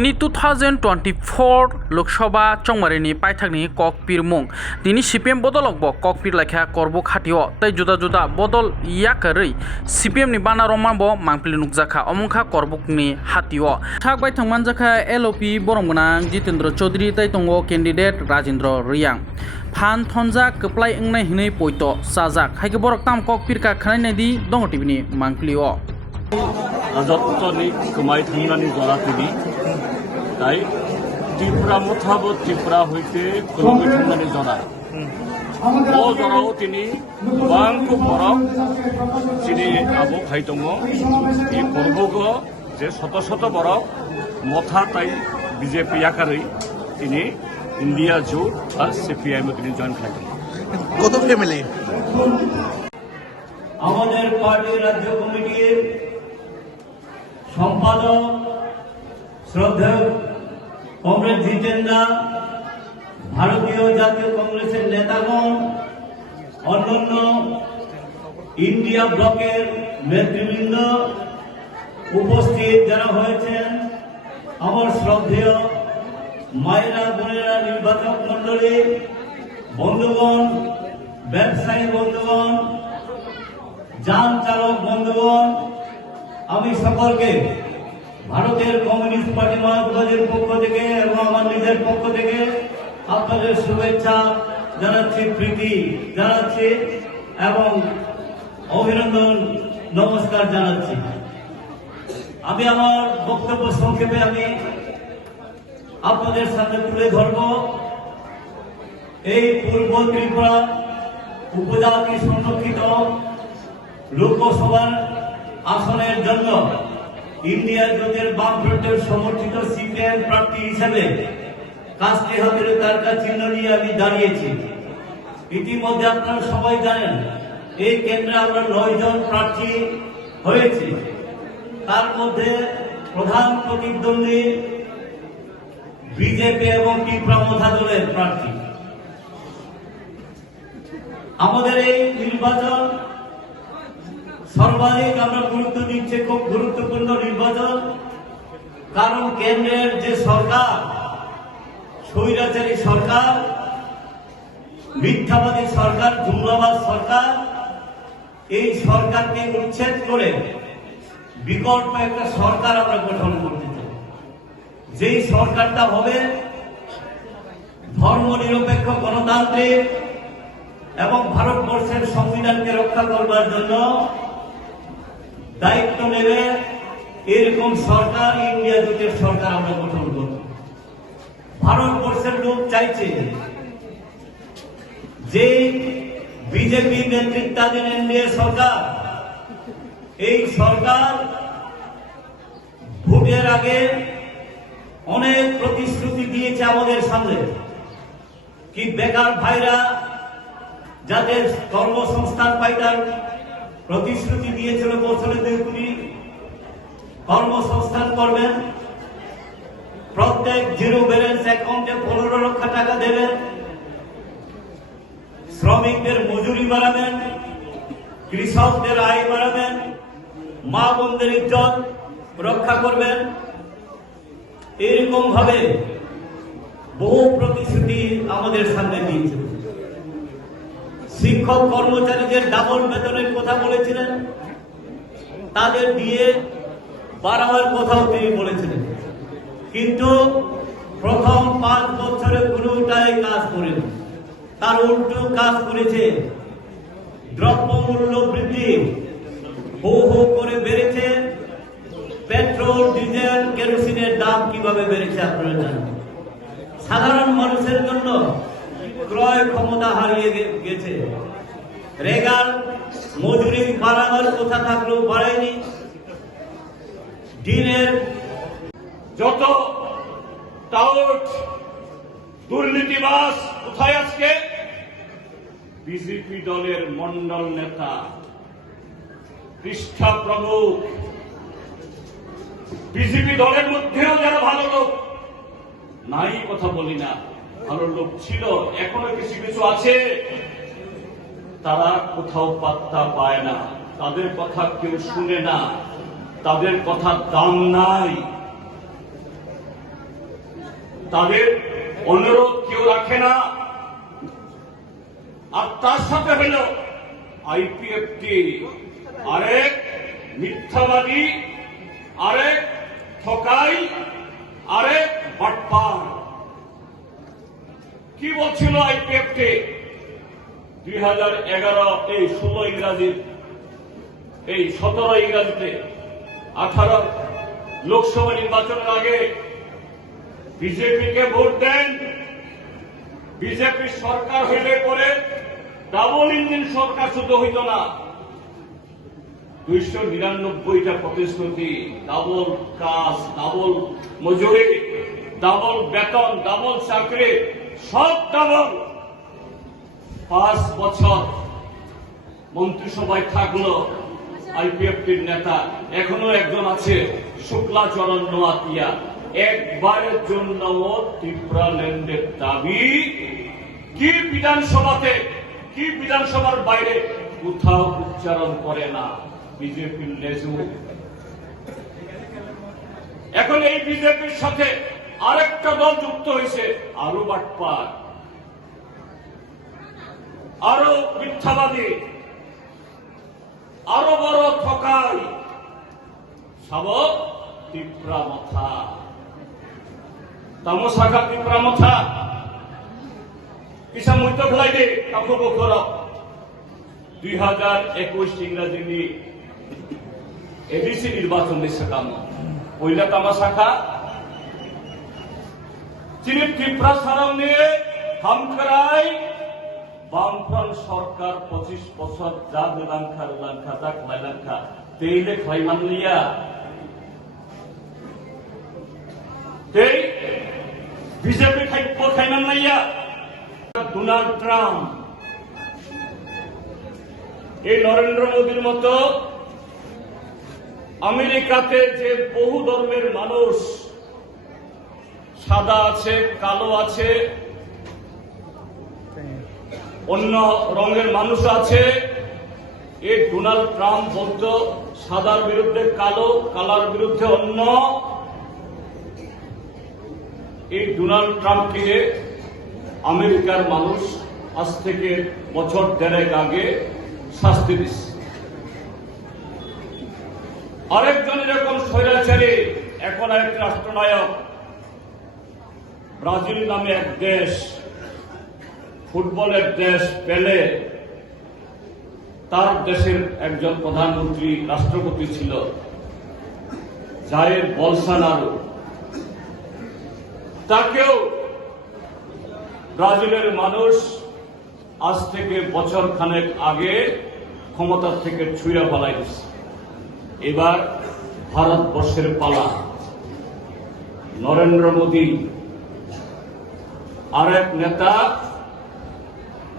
Ini 2024 Loksawa Chongmarini Paithakni Kokpir Mung Dini CPM Bodolok Bo Kokpir Lekha Korbo Khatio Tei Juda Juda Bodol Yakarei CPM ni Bana Roman Bo Mangpili Nukjaka Omongkha Korbukni Hatio Thak bai thangmanjaka LOP Boromgonang Jitendra Chaudhary tei tongo candidate Rajendra Riyang Phan Thonjak Keplai Engnai Hinei Poito Sajak Haike Borok Tam Kokpir Ka Khanai Di Dongo TV ni Mangpilio Azaptoni Kumai Thangani Zoratini তাই ত্রিপুরা মোথাবত ত্রিপুরা হইতে কলমি ঠান্ডানি জনায় ও জনাও তিনি বাংকু বরক যিনি আবু খাইতং এই পর্বগ যে শত শত বরক মথা তাই বিজেপি আকারই তিনি ইন্ডিয়া জোট আর সিপিআইএম তিনি জয়েন খাইতং কত ফ্যামিলি আমাদের পার্টি রাজ্য কমিটির সম্পাদক শ্রদ্ধেয় কংগ্রেস জিতেন্দা ভারতীয় জাতীয় কংগ্রেসের নেতাগণ অন্যান্য ইন্ডিয়া ব্লকের নেতৃবৃন্দ উপস্থিত যারা হয়েছেন আমার শ্রদ্ধেয় মায়েরা বোনেরা নির্বাচক মন্ডলী বন্ধুগণ ব্যবসায়ী বন্ধুগণ যান চালক বন্ধুগণ আমি সকলকে ভারতের কমিউনিস্ট পার্টি মার্কসবাদীর পক্ষ থেকে এবং আমার নিজের পক্ষ থেকে আপনাদের শুভেচ্ছা জানাচ্ছি প্রীতি জানাচ্ছি এবং অভিনন্দন নমস্কার জানাচ্ছি আমি আমার বক্তব্য সংক্ষেপে আমি আপনাদের সামনে তুলে ধরব এই পূর্ব ত্রিপুরা উপজাতি সংরক্ষিত লোকসভার আসনের জন্য ইন্ডিয়া জোটের বামফ্রন্টের সমর্থিত সিপিএম প্রার্থী হিসেবে কাস্তে হাতের তারকা চিহ্ন নিয়ে আমি দাঁড়িয়েছি ইতিমধ্যে আপনারা সবাই জানেন এই কেন্দ্রে আমরা 9 জন প্রার্থী হয়েছি তার মধ্যে প্রধান প্রতিদ্বন্দ্বী বিজেপি এবং ত্রিপুরা মোথা দলের প্রার্থী আমাদের এই নির্বাচন সর্বাধিক আমরা গুরুত্ব দিচ্ছি খুব গুরুত্বপূর্ণ নির্বাচন কারণ কেন্দ্রের যে সরকার স্বৈরাচারী সরকার মিথ্যাবাদী সরকার জুমলাবাদ সরকার এই সরকারকে উচ্ছেদ করে বিকল্প একটা সরকার আমরা গঠন করতে চাই যেই সরকারটা হবে ধর্মনিরপেক্ষ গণতান্ত্রিক এবং ভারতবর্ষের সংবিধানকে রক্ষা করবার জন্য দায়িত্ব নেবে এরকম সরকার ইন্ডিয়া জোটের সরকার আমরা গঠন করব ভারতবর্ষের লোক চাইছে যে বিজেপি নেতৃত্বাধীন এনডিএ সরকার এই সরকার ভোটের আগে অনেক প্রতিশ্রুতি দিয়েছে আমাদের সামনে কি বেকার ভাইরা যাদের কর্মসংস্থান পাইতার প্রতিশ্রুতি দিয়েছিল বছরে 2 কোটি কর্মসংস্থান করবেন প্রত্যেক জিরো ব্যালেন্স অ্যাকাউন্টে 15 লক্ষ টাকা দেবেন শ্রমিকদের মজুরি বাড়াবেন কৃষকদের আয় বাড়াবেন মা বোনদের ইজ্জত রক্ষা করবেন এরকম ভাবে বহু প্রতিশ্রুতি আমাদের সামনে দিয়েছে শিক্ষক কর্মচারীদের ডাবল বেতনের কথা বলেছিলেন তাদের দিয়ে বাড়াবার কথাও তিনি বলেছিলেন কিন্তু প্রথম 5 বছরে কোনোটাই কাজ করেন তার উল্টো কাজ করেছে দ্রব্যমূল্য বৃদ্ধি হু হু করে বেড়েছে পেট্রোল ডিজেল কেরোসিনের দাম কিভাবে বেড়েছে আপনারা জানেন সাধারণ মানুষের জন্য ক্রয় ক্ষমতা হারিয়ে গেছে রেগাল মজুরি বাড়ানোর কথা থাকলেও বাড়ায়নি দিনের যত টাউট দুর্নীতিবাজ কোথায় আজকে বিজেপি দলের মন্ডল নেতা পৃষ্ঠা প্রমুখ বিজেপি দলের মধ্যেও যারা ভালো লোক নাই কথা বলি না ভালো লোক ছিল এখনো কিছু কিছু আছে তারা কোথাও পাত্তা পায় না তাদের কথা কেউ শুনে না তাদের কথা দাম নাই তাদের অনুরোধ কেউ রাখে না। আর তার সাথে হইল আইপিএফটি আরেক মিথ্যাবাদী, আরেক ঠকাই, আরেক বাটপার। কি বলছিল আইপিএফটি 2011 এই 16 ইংরাজির, এই 17 ইংরাজিতে 18 লোকসভা নির্বাচনের আগে বিজেপিকে ভোট দেন, বিজেপি সরকার হইলে পরে ডাবল ইঞ্জিন সরকার শুধু হইত না, 299টা প্রতিশ্রুতি, ডাবল কাজ, ডাবল মজুরি, ডাবল বেতন, ডাবল চাকরি, সব ডাবল। 5 বছর মন্ত্রিসভায় থাকলো আইপিএফটির নেতা, এখনো একজন আছে শুক্লাচরণ নোয়াতিয়া, একবারের জন্য ত্রিপুরা ল্যান্ডের দাবি কি বিধানসভাতে, কি বিধানসভার বাইরে কোথাও উচ্চারণ করে না বিজেপির লেজু। এখন এই বিজেপির সাথে আরেকটা দল যুক্ত হয়েছে, আরো বাটপার, আরো মিথ্যাবাদী, আরো বড় ঠকাই, শাবক ত্রিপুরা মাথা, তামসাকা ত্রিপুরা মাথা। কিসা মধ্য ফেলাই দে কাকু বকর 2021 ইংরাজি নি এডিসি নির্বাচন দিচ্ছে কাম ওইলা তামাশাখা চিনি ত্রিপুরা সারাম নিয়ে হামকরাই বামফ্রন্ট সরকার 25 বছর যা লাঙ্খা লাঙ্খা যা লাঙ্খা তেইলে খাইমান লিয়া তেই বিজেপি খাইমান লাইয়া। ডোনাল্ড ট্রাম্প এই নরেন্দ্র মোদীর মতো আমেরিকাতে যে বহু ধর্মের মানুষ, সাদা আছে, কালো আছে, অন্য রঙের মানুষ আছে, এই ডোনাল্ড ট্রাম্প বলতো সাদার বিরুদ্ধে কালো, কালার বিরুদ্ধে অন্য। এই ডোনাল্ড ট্রাম্পকে আমেরিকার মানুষ আজ থেকে বছর 1.5 আগে শাস্তি দিচ্ছে। আরেকজন এরকম স্বৈরাচারী, এখন এক রাষ্ট্রনায়ক, ব্রাজিল নামে এক দেশ, ফুটবলের দেশ পেলে, তার দেশের একজন প্রধানমন্ত্রী, রাষ্ট্রপতি ছিল জায়ের বলসোনারো। তাকেও ব্রাজিলের মানুষ আজ থেকে বছর খানেক আগে ক্ষমতা থেকে ছুঁড়ে পালাই দিচ্ছে। এবার ভারতবর্ষের পালা। নরেন্দ্র মোদী আরেক নেতা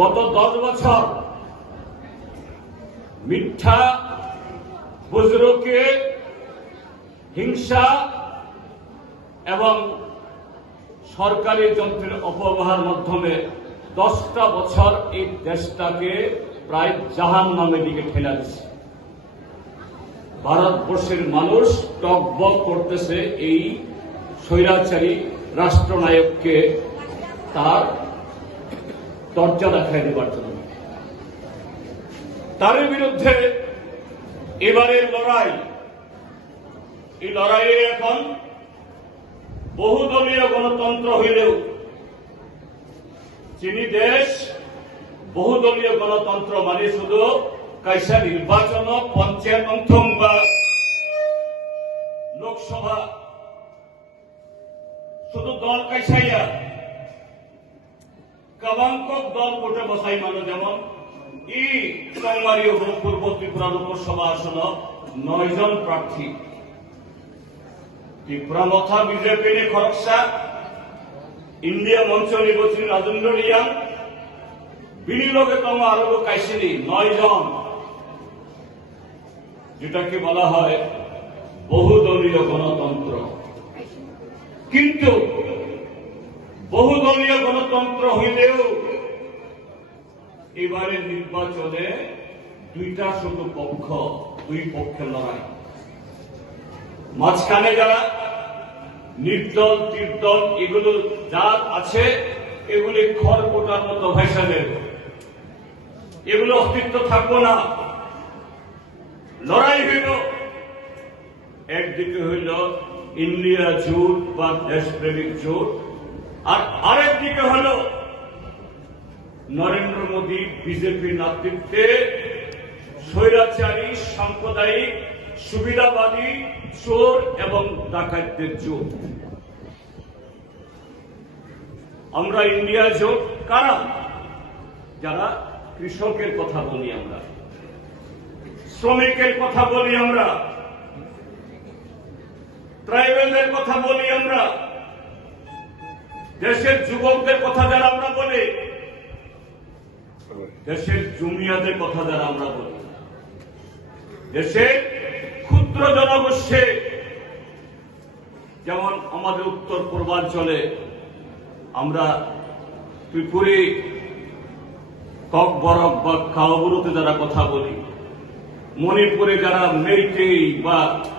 গত 10 বছর মিথ্যা, বুজরুকে হিংসা এবং সরকারি যন্ত্রের অপব্যবহার মাধ্যমে 10টা বছর এই দেশটাকে প্রায় জাহান্নামের দিকে ঠেলে দিচ্ছে। ভারতবর্ষের মানুষ টকবক করতেছে এই স্বৈরাচারী রাষ্ট্রনায়ককে তার দরজা দেখায় দেবার জন্য। তার বিরুদ্ধে এবারের লড়াই, এই লড়াইয়ে এখন বহুদলীয় গণতন্ত্র হইলেও চীনি দেশ বহুদলীয় গণতন্ত্র মানে শুধু কাইসা নির্বাচন, পঞ্চায়েত বা লোকসভা শুধু দল কাইসাইয়া কাবাঙ্কক দল ভোটে বসাই মানুষ, যেমন চৌমারি ও পূর্ব ত্রিপুরা লোকসভা আসন 9 জন প্রার্থী। ত্রিপুরা মথা বিজেপি নে খরকসা ইন্ডিয়া মঞ্চ নির্বাচনী রাজেন্দ্র রিয়াং বিনিয়োগে তম আরো কাইসিনি 9 জন, যেটাকে বলা হয় বহুদলীয় গণতন্ত্র। কিন্তু বহুদলীয় গণতন্ত্র হইলেও এবারের নির্বাচনে 2টা শুধু পক্ষ, 2 পক্ষের লড়াই। মাঝখানে যারা নির্দল তীর্দল এগুলো যা আছে এগুলি খড়কুটার মতো ভাইসা দেব, এগুলো অস্তিত্ব থাকবো না। লড়াই হইল, একদিকে হইল ইন্ডিয়া জোট বা দেশপ্রেমিক জোট, আর আরেকদিকে হল নরেন্দ্র মোদী বিজেপির নেতৃত্বে স্বৈরাচারী সাম্প্রদায়িক সুবিধাবাদী চোর এবং ডাকাতদের জোট। আমরা ইন্ডিয়া জোট কারা? যারা কৃষকের কথা বলি, আমরা শ্রমিকের কথা বলি, আমরা ট্রাইবেলদের কথা বলি, আমরা দেশের যুবকদের কথা যারা আমরা বলি, দেশের জমিয়াদের কথা যারা আমরা বলি, দেশের ক্ষুদ্র জনগোষ্ঠী, যেমন আমাদের উত্তর পূর্বাঞ্চলে আমরা ত্রিপুরী, ককবরক বা কাউবুরুতে যারা কথা বলি, মণিপুরে যারা মেইতেই বা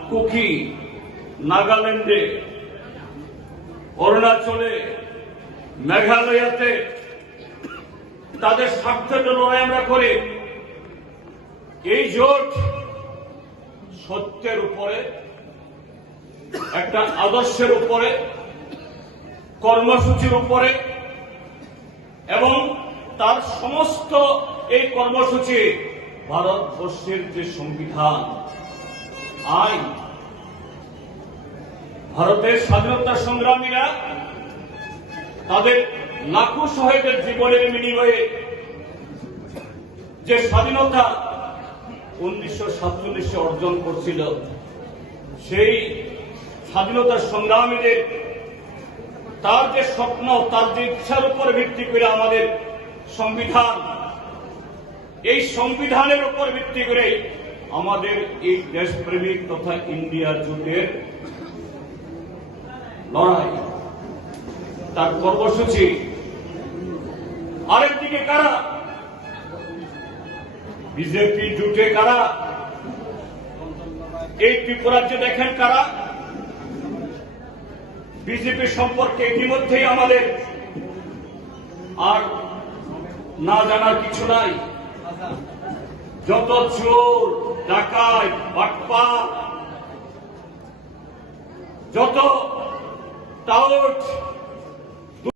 কুকি, নাগাল্যান্ডে, অরুণাচলে, মেঘালয়াতে তাদের স্বার্থের জন্য লড়াই আমরা করি। এই জোট সত্যের উপরে, একটা আদর্শের উপরে, কর্মসূচির উপরে এবং তার সমস্ত এই কর্মসূচি ভারতবর্ষের যে সংবিধান, আইন, ভারতের স্বাধীনতা সংগ্রামীরা তাদের লাখো শহীদের জীবনের বিনিময়ে যে স্বাধীনতা 1947 অর্জন করছিল, সেই স্বাধীনতা সংগ্রামীদের তার যে স্বপ্ন, তার যে ইচ্ছার উপর ভিত্তি করে আমাদের সংবিধান, এই সংবিধানের উপর ভিত্তি করে আমাদের এই দেশপ্রেমিক তথা ইন্ডিয়া জোটের লড়াই, তার কর্মসূচি। আরেকদিকে কারা? বিজেপি জোটে কারা? এই ত্রিপুরাজ্যে দেখেন কারা? বিজেপি সম্পর্কে ইতিমধ্যেই আমাদের আর না জানার কিছু নাই। যত চোর, ডাকাত, বাটপার, যত টাউট